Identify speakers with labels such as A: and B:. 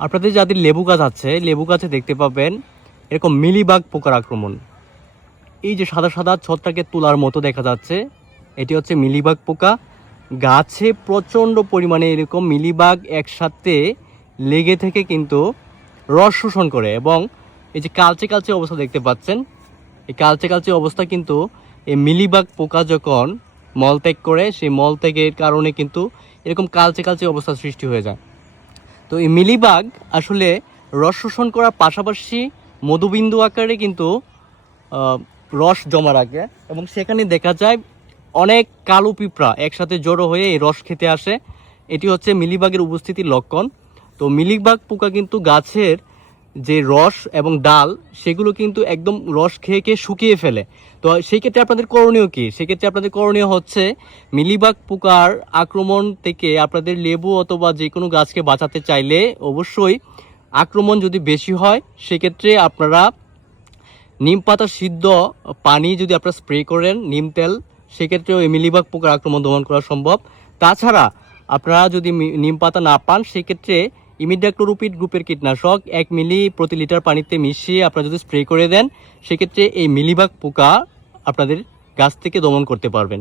A: আপনাদের যাদের লেবু গাছ আছে, লেবু গাছে দেখতে পাবেন এরকম মিলিবাগ পোকার আক্রমণ। এই যে সাদা সাদা ছত্রাকে তোলার মতো দেখা যাচ্ছে, এটি হচ্ছে মিলিবাগ পোকা। গাছে প্রচণ্ড পরিমাণে এরকম মিলিবাগ একসাথে লেগে থেকে কিন্তু রস শোষণ করে এবং এই যে কালচে কালচে অবস্থা দেখতে পাচ্ছেন, এই কালচে কালচে অবস্থা কিন্তু এই মিলিবাগ পোকা যখন মলত্যাগ করে, সেই মলত্যাগের কারণে কিন্তু এরকম কালচে কালচে অবস্থা সৃষ্টি হয়ে যায়। তো এই মিলিবাগ আসলে রস শোষণ করার পাশাপাশি মধুবিন্দু আকারে কিন্তু রস জমা রাখে এবং সেখানে দেখা যায় অনেক কালো পিঁপড়া একসাথে জড়ো হয়ে এই রস খেতে আসে। এটি হচ্ছে মিলিবাগের উপস্থিতির লক্ষণ। তো মিলিবাগ পোকা কিন্তু গাছের যে রস এবং ডাল, সেগুলো কিন্তু একদম রস খেয়ে খেয়ে শুকিয়ে ফেলে। তো সেই ক্ষেত্রে আপনাদের করণীয় কি? সেক্ষেত্রে আপনাদের করণীয় হচ্ছে মিলিবাগ পোকার আক্রমণ থেকে আপনাদের লেবু অথবা যে কোনো গাছকে বাঁচাতে চাইলে অবশ্যই আক্রমণ যদি বেশি হয়, সেক্ষেত্রে আপনারা নিম পাতা সিদ্ধ পানি যদি আপনারা স্প্রে করেন, নিম তেল, সেক্ষেত্রেও এই মিলিবাগ পোকার আক্রমণ দমন করা সম্ভব। তাছাড়া আপনারা যদি নিম পাতা না পান, সেক্ষেত্রে ইমিডাক্লোরুপিড গ্রুপের কীটনাশক এক মিলি প্রতি লিটার পানিতে মিশিয়ে আপনারা যদি স্প্রে করে দেন, সেক্ষেত্রে এই মিলিবাগ পোকা আপনাদের গাছ থেকে দমন করতে পারবেন।